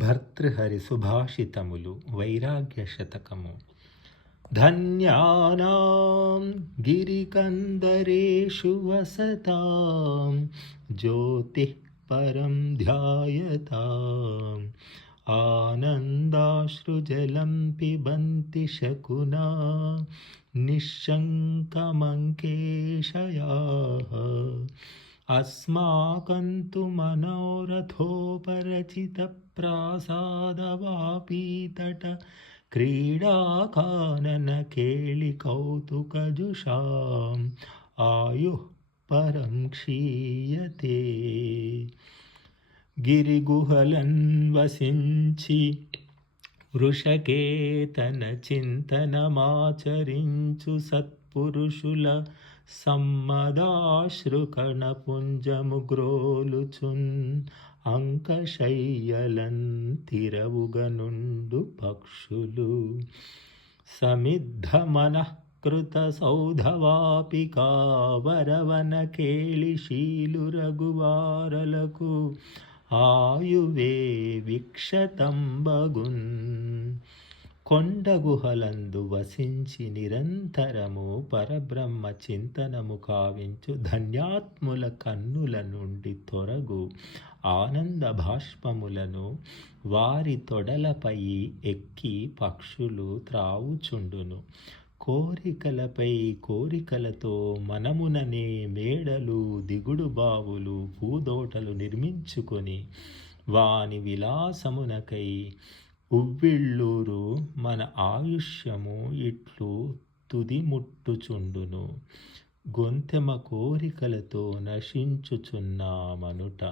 భర్తృహరి సుభాషితములు వైరాగ్య శతకము. ధన్యానాం గిరికందరేషు వసతాం జ్యోతిః పరం ధ్యాయతాం ఆనందాశ్రుజలం పిబంతి శకునా నిశ్శంకమంకేశయాః అస్మాకం తు మనోరథోపరచితప్రాసాదవాపీతట క్రీడాకానన కేళికౌతుకజుషాం ఆయుః పరం క్షీయతే. గిరిగుహలన్ వసించి వృషకేతన చింతనమాచరించు సత్పురుషుల సమ్మదాశ్రుకణపుంజము గ్రోలుచున్ అంకశయ్యలన్ తిరవుగనుండు పక్షులు సమిద్ధమనఃకృత సౌధవాపికా వరవన కేళిశీలు రఘువారలకు ఆయువే విక్షతంబగున్. కొండగుహలందు వసించి నిరంతరము పరబ్రహ్మ చింతనము కావించు ధన్యాత్ముల కన్నుల నుండి తొరగు ఆనంద భాష్పములను వారి తొడలపై ఎక్కి పక్షులు త్రావుచుండును. కోరికలపై కోరికలతో మనముననే మేడలు దిగుడు బావులు పూదోటలు నిర్మించుకొని వాని విలాసమునకై ఉవ్విళ్ళూరు మన ఆయుష్యము ఇట్లు తుదిముట్టుచుండును. గొంతెమ కోరికలతో నశించుచున్నామనుట.